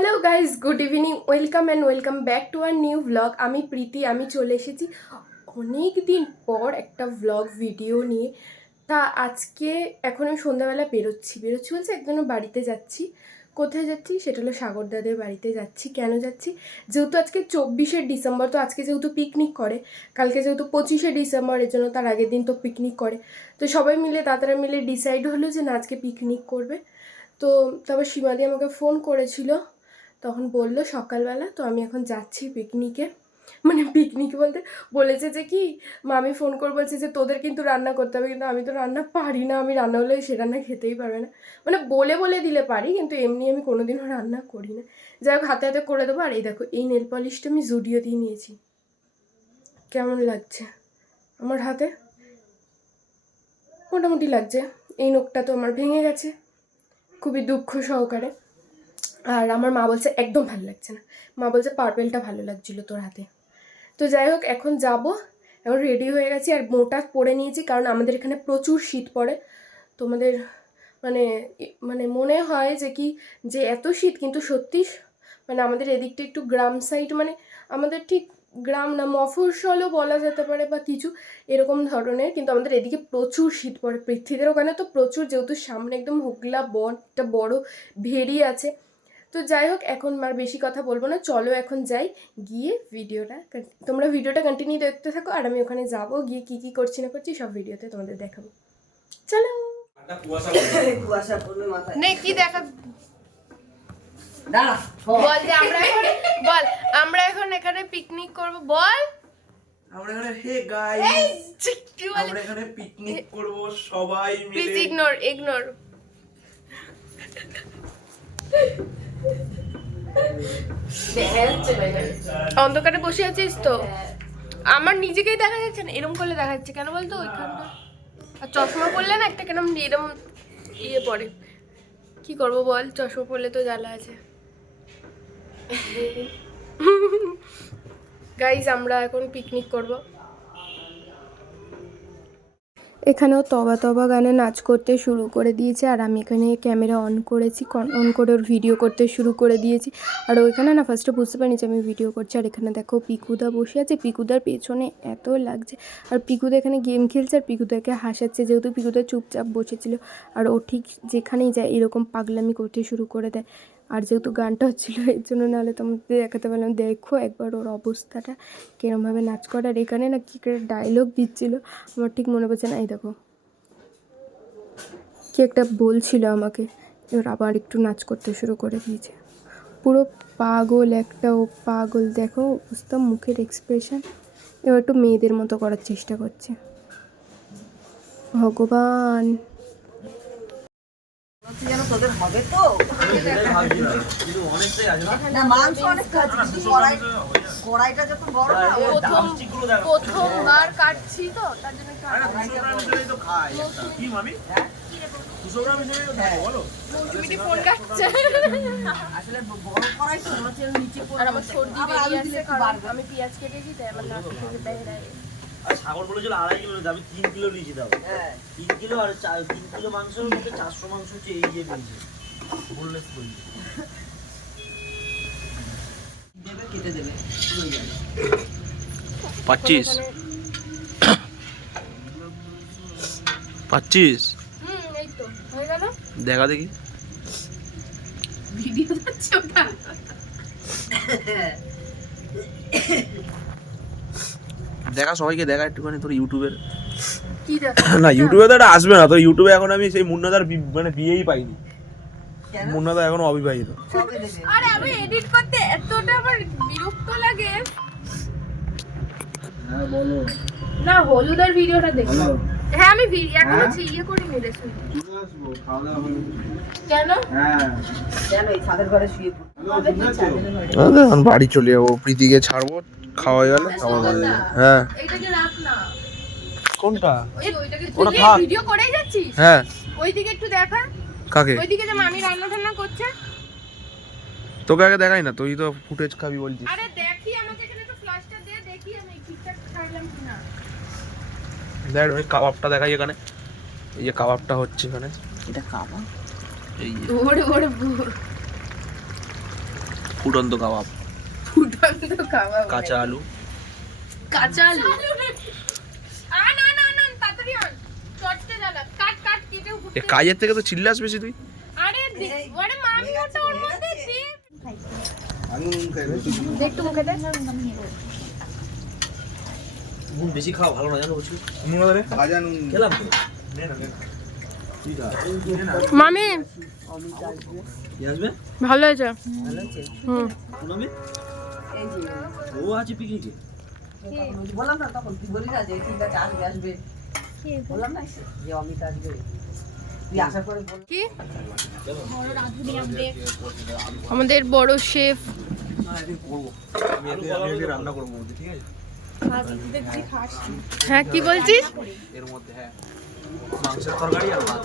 Hello guys, good evening, welcome back to our new vlog. আমি প্রীতি, আমি চলে এসেছি অনেক দিন পর একটা ভ্লগ ভিডিও নিয়ে। তা আজকে এখন আমি সন্ধ্যাবেলা বেরোচ্ছি বলছে একজনের বাড়িতে যাচ্ছি। কোথায় যাচ্ছি সেটা হলো সাগরদাদের বাড়িতে যাচ্ছি। কেন যাচ্ছি? যেহেতু আজকে 24শে ডিসেম্বর, তো আজকে যেহেতু পিকনিক করে, কালকে যেহেতু 25শে ডিসেম্বর, এর জন্য তার আগের দিন তো পিকনিক করে। তো সবাই মিলে দাদারা মিলে ডিসাইড হলো যে না, আজকে পিকনিক করবে। তো তারপর সীমাদি আমাকে ফোন করেছিল, তখন বললো সকালবেলা। তো আমি এখন যাচ্ছি পিকনিকে, মানে পিকনিক বলতে বলেছে যে কি, মামি ফোন করে বলছে যে তোদের কিন্তু রান্না করতে হবে, কিন্তু আমি তো রান্না পারি না, আমি রান্না হলে সে রান্না খেতেই পারবে না। মানে বলে বলে দিলে পারি, কিন্তু এমনি আমি কোনোদিনও রান্না করি না। যাই হোক, হাতে হাতে করে দেবো। আর এই দেখো, এই নেল পলিশটা আমি জুডিও দিয়ে নিয়েছি। কেমন লাগছে আমার হাতে? মোটামুটি লাগছে। এই নখটা তো আমার ভেঙে গেছে খুবই দুঃখ সহকারে। আর আমার মা বলছে একদম ভালো লাগছে না, মা বলছে পার্পেলটা ভালো লাগছিল তোর হাতে। তো যাই হোক, এখন যাব, এখন রেডি হয়ে গেছি। আর মোটা পরে নিয়েছি কারণ আমাদের এখানে প্রচুর শীত পড়ে। তোমাদের মানে মানে মনে হয় যে কি, যে এত শীত, কিন্তু সত্যি মানে আমাদের এদিকটা একটু গ্রাম সাইড, মানে আমাদের ঠিক গ্রাম না, মফস্বলও বলা যেতে পারে বা কিছু এরকম ধরনের, কিন্তু আমাদের এদিকে প্রচুর শীত পড়ে। পৃথ্বীদের ওখানে তো প্রচুর, যেহেতু সামনে একদম হুগলা বন, একটা বড় ভেরি আছে। তো যাই হোক, এখন আর বেশি কথা বলবো না, চলো এখন যাই, গিয়ে তোমরা ভিডিওটা কন্টিনিউ দেখতে থাকো। আর আমি ওখানে যাবো, গিয়ে কি কি করছি না করছি সব ভিডিওতে তোমাদের দেখাবো। চলো। নে কি দেখা বল, যে আমরা এখন এখানে পিকনিক করব। বল আমরা এখানে হে গাইস, আমরা এখানে পিকনিক করব সবাই মিলে। Please ignore. অন্ধকারে বসে আছিস তো, আমার নিজেকেই দেখা যাচ্ছে না, এরকম করলে দেখা যাচ্ছে কেন বলতো ওইখানটা। আর চশমা পরলে না একটা কেন এরকম ইয়ে পড়ে। কি করবো বল, চশমা পরলে তো জ্বালা আছে। গাইজ, আমরা এখন পিকনিক করব। এখানেও তবা তবা গানে নাচ করতে শুরু করে দিয়েছে। আর আমি এখানে ক্যামেরা অন করেছি, অন করে ওর ভিডিও করতে শুরু করে দিয়েছি। আর ওইখানে না ফার্স্টে বুঝতে পারিনি যে আমি ভিডিও করছি। আর এখানে দেখো পিকুদা বসে আছে, পিকুদার পেছনে এত লাগছে। আর পিকুদা এখানে গেম খেলছে আর পিকুদাকে হাসাচ্ছে, যেহেতু পিকুদা চুপচাপ বসেছিল। আর ও ঠিক যেখানেই যায় এরকম পাগলামি করতে শুরু করে দেয়। আর যেহেতু গানটা হচ্ছিলো এর জন্য, নাহলে তোমাদের দেখাতে পারলাম। দেখো একবার ওর অবস্থাটা, কিরমভাবে নাচ করে। আর এখানে না কী করে ডায়লগ দিচ্ছিল আমার ঠিক মনে পড়ছে না। এই দেখো কি একটা বলছিল আমাকে, এবার আবার একটু নাচ করতে শুরু করে দিয়েছে। পুরো পাগল একটা, ও পাগল। দেখো অবস্থা, মুখের এক্সপ্রেশন। এবার একটু মেয়েদের মতো করার চেষ্টা করছে। ভগবান, যেন তোদের হবে তো না, মাংস অনেক খাচ্ছি, কড়াইটা যত বড় না, প্রথমবার কাটছি তো তার জন্য ফোন কাটছে। আসলে বড় কড়াই তো নিচে আর আমার সর্দি বেরিয়ে আসছে কারণ আমি পেঁয়াজ কেটেছি, তাই আমার নাক থেকে বের সাগর বলেছিল 2.5 কিলো যাবে, 3 কিলো নিয়েছি দাও। 3 কিলো আর 3 কিলো মাংসের মধ্যে 400 মাংস হচ্ছে এই যে বলছে বললে বলি দেবে, কেটে দেবে। 25 এই তো হয়ে গেল। দেখা দেখি। ভিডিও যাচ্ছে ওটা। দেখা সবাইকে দেখা একটুখানি তোর ইউটিউবের। কি দেখা? না ইউটিউবে তো এটা আসবে না, তো ইউটিউবে এখন আমি সেই মুন্নাদার মানে বিয়েই পাইনি। মুন্নাদা এখনো অবিবাহিত। কবে দেবে? আরে আমি এডিট করতে এতটা আমার বিরক্ত লাগে। হ্যাঁ বলো। না, হলুদের ভিডিওটা দেখো। হ্যাঁ আমি এখনো ইয়ে করিনি রে। চলে আসবো, খাওয়া দাওয়া হলো। কেন? হ্যাঁ কেন এই ছাদের ঘরে শুয়ে আমি বাড়ি চলে যাবো, প্রীতিকে ছাড়বো, খাওয়া গেল আমার বাড়ি যাবো। হ্যাঁ এইটাকে রাখ না। কোনটা? ওইটাকে ওটা তুই থাক। ভিডিও করেই যাচ্ছিস? হ্যাঁ ওইদিকে একটু দেখা। কাকে? ওইদিকে যে মামি রান্না টান্না করছে। তোকে আগে দেখাই না, তুই তো ফুটেজ খাবি বলছিস। আরে দেখি, আমাকে এখানে একটু ফ্ল্যাশটা দে, দেখি আমি ঠিকঠাক ছাড়লাম কিনা। দেখ ওই কাবাবটা দেখাই এখানে, এই যে কাবাবটা হচ্ছে এখানে, এটা কাবা। এই যে ওরে ওরে ফুটন্ত কাবাব, ফুটন্ত খাওয়া কাঁচা আলু। কাঁচা আলু না না না তাড়াতাড়ি আন চটকে জ্বালা কাট কাট কেটে এ কাজের থেকে তো চিল্লাস বেশি তুই। আরে ওরে মামি ওটা ওর মধ্যে দে একটু মুখে দে নুন বেশি খাওয়া ভালো না জানো বুঝছো, নুন ধরে ভাজা নুন খেলাম তো মামি কি আসবে ভালো হয়েছে ভালো হচ্ছে হুম কোন আমি এই যে ও আছে পিকনিকে বললাম না তখন তুই বলি না যে ঠিক আছে আসবে আসবে বললাম না যে অমিত আসবে তুই আসার পরে বল কি আমাদের বড় শেফ আমি রান্না করবো ঠিক আছে হ্যাঁ কি বলছিস এর মধ্যে। হ্যাঁ মাংসের তরকারি আর ভাত।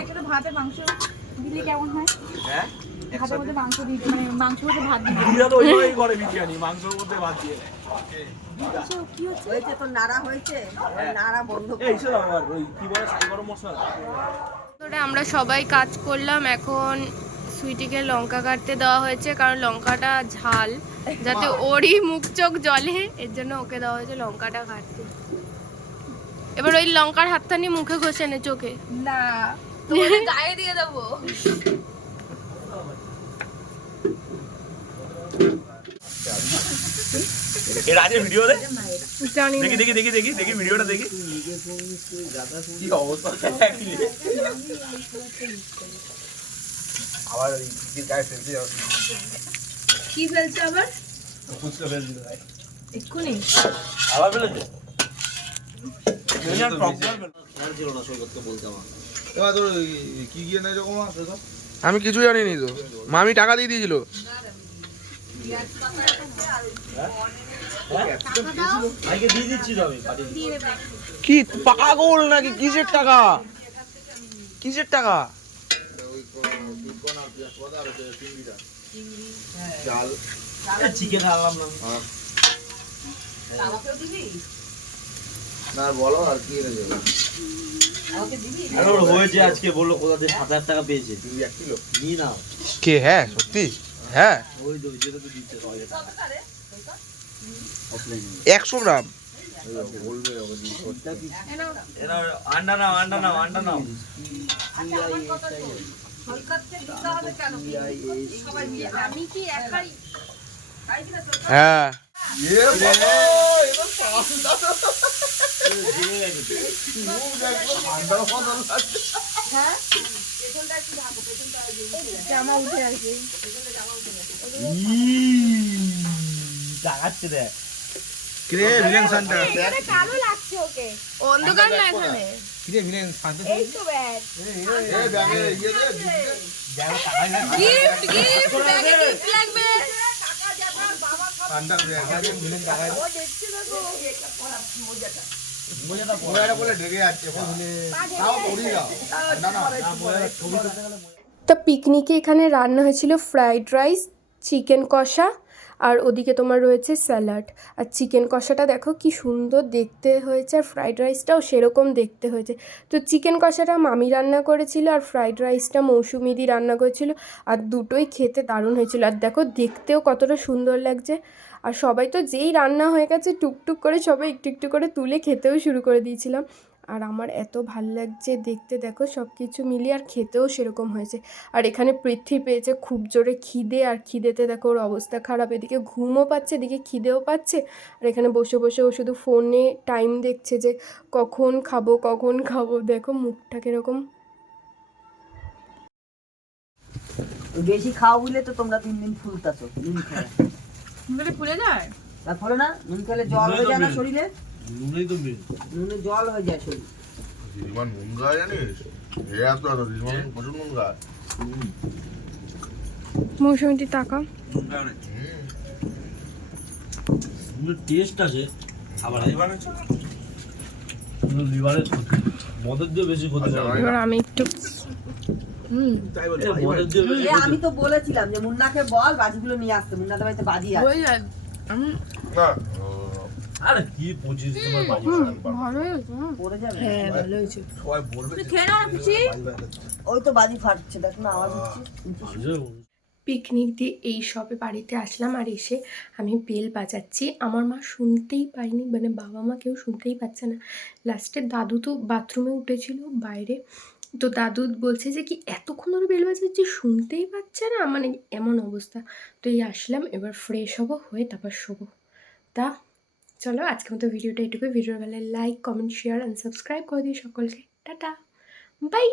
এখানে ভাতে মাংস দিলে কেমন হয়? হ্যাঁ ভাতের মধ্যে মাংস দিতে মানে মাংসের মধ্যে ভাত দিতে দিদা তো ওইভাবেই করে বিরিয়ানি, মাংসের মধ্যে ভাত দিয়ে দেয়। হয়েছে তোর নাড়া হয়েছে ওই নাড়া বন্ধ কর। এই ছিল আমার ওই কি বলে ছাই গরম মশলা। ধরে আমরা সবাই কাজ করলাম, এখন সুইটিকে লঙ্কা কাটতে দেওয়া হয়েছে কারণ লঙ্কাটা ঝাল, যাতে ওরই মুখ চোখ জ্বলে এর জন্য ওকে দেওয়া হয়েছে লঙ্কাটা কাটতে। এবার ওই লঙ্কার হাতটা নিয়ে মুখে ঘষে নে চোখে। না তোমাদের গায়ে দিয়ে দেবো। এর আগে ভিডিও দে জানি না। দেখি দেখি দেখি দেখি দেখি ভিডিওটা দেখি কি অবস্থা। আবার ওই দিদির গায়ে ফেলতে যাবে, কি ফেলছে আবার? ফুচকা ফেলতে যায় এক্ষুনি আবার ফেলেছে। খেয়াল ছিল না সৈকতকে বলতে আমার এবার তোর কি গিয়ে নেই রকম আছে তো আমি কিছু জানিনি তো, মামি টাকা দিয়ে দিয়েছিল। আগে দিয়ে দিচ্ছি তো আমি পাঠিয়ে দিচ্ছি। কি পাগল নাকি? কিসের টাকা? কিসের টাকা? চাল চিকেন আনলাম না আমাকেও দিবি না বলো আর কি এনে যাবে আমাকে দিবি আরে ওর হয়েছে আজকে বললো কোথা থেকে 7,000 টাকা পেয়েছে 1 কিলো নিয়ে নাও কে? হ্যাঁ সত্যি? হ্যাঁ ওই তো যেটা তো দিচ্ছে সবাইকে টাকা অফলাইনে 100 গ্রাম। বলবে ওকে দিই এরা আন্ডা নাও আন্ডা নাও আন্ডা নাও সৈকতকে দিতে হবে কেন সবাই মিলে আমি কি একাই হ্যাঁ এ বাবা এটা ঠান্ডার বদল আছে জামা উঠে আসবে। টাকাচ্ছে দেখ কিরে ভিলেন সান্টা কালো লাগছে ওকে। অন্ধকার না এখানে। কিরে ভিলেন সান্টা এই তো ব্যাগ। এ ব্যাগে ইয়ে দে গিফট গিফট ব্যাগে গিফট লাগবে। সান্টা ব্যাগে ভিলেন টাকা ও দেখছে দেখো। মোয়াটা বলে ঢেকে যাচ্ছে বলে তাও পড়ি দাও না না তা পিকনিকে এখানে রান্না হয়েছিল ফ্রাইড রাইস, চিকেন কষা, আর ওদিকে তোমার রয়েছে স্যালাড। আর চিকেন কষাটা দেখো কি সুন্দর দেখতে হয়েছে, আর ফ্রাইড রাইসটাও সেরকম দেখতে হয়েছে। তো চিকেন কষাটা মামি রান্না করেছিল আর ফ্রাইড রাইসটা মৌসুমিদি রান্না করেছিল, আর দুটোই খেতে দারুণ হয়েছিল। আর দেখো দেখতেও কতটা সুন্দর লাগছে। আর সবাই তো যেই রান্না হয়ে গেছে টুকটুক করে সবাই একটু একটু করে তুলে খেতেও শুরু করে দিয়েছিলাম। আর আমার এত ভাল লাগছে দেখতে, দেখো সব কিছু মিলিয়ে, আর খেতেও সেরকম হয়েছে। আর এখানে পৃথ্বী পেয়েছে খুব জোরে খিদে, আর খিদেতে দেখো ওর অবস্থা খারাপ, এদিকে ঘুমও পাচ্ছে এদিকে খিদেও পাচ্ছে। আর এখানে বসে বসে ও শুধু ফোনে টাইম দেখছে যে কখন খাবো কখন খাবো। দেখো মুখটা কিরকম। বেশি খাও বুঝলে তো তোমরা 3 দিন ফুলতাছো নুন খেলে বলে ফুলে যায়। তারপরে না নুন খেলে জল হয়ে যায় না শরীরে নুনই তো মেন নুনে জল হয়ে যায় শরীরে রিজমান নুন গায় জানিস হে আসতো তো রিজমান প্রচুর নুন গায় মৌসুমিদি টাকা নুনের টেস্ট আছে আবার লিভারের মদের দিয়ে বেশি ক্ষতি করে এবার আমি একটু মদের দিয়ে বেশি এ আমি তো বলেছিলাম যে মুন্নাকে বল বাজিগুলো নিয়ে আসতে মুন্নাদের বাড়িতে বাজি আছে হয়ে যায়। না আরে কি 25 তোমার বাজি ভালো হয়েছে। পড়ে যাবে হ্যাঁ ভালো হয়েছে। সবাই বলবে তুই খেয়ে নাও না পিসি। ওই তো বাজি ফাটছে দেখ না আওয়াজ হচ্ছে পিকনিক দিয়ে এই সবে বাড়িতে আসলাম, আর এসে আমি বেল বাজাচ্ছি। আমার মা শুনতেই পায়নি, মানে বাবা মা কেউ শুনতেই পাচ্ছে না। লাস্টে দাদু তো বাথরুমে উঠেছিল বাইরে, তো দাদু বলছে যে কি এতক্ষণ ধরে বেল বাজাচ্ছি শুনতেই পাচ্ছে না, মানে এমন অবস্থা। তো এই আসলাম, এবার ফ্রেশ হবো, হয়ে তারপর শোবো। তা চলো আজকের মতো ভিডিওটা এটুকুই। ভিডিওর বেলায় like, comment, share and subscribe করে দিই সকলকে। টাটা, বাই।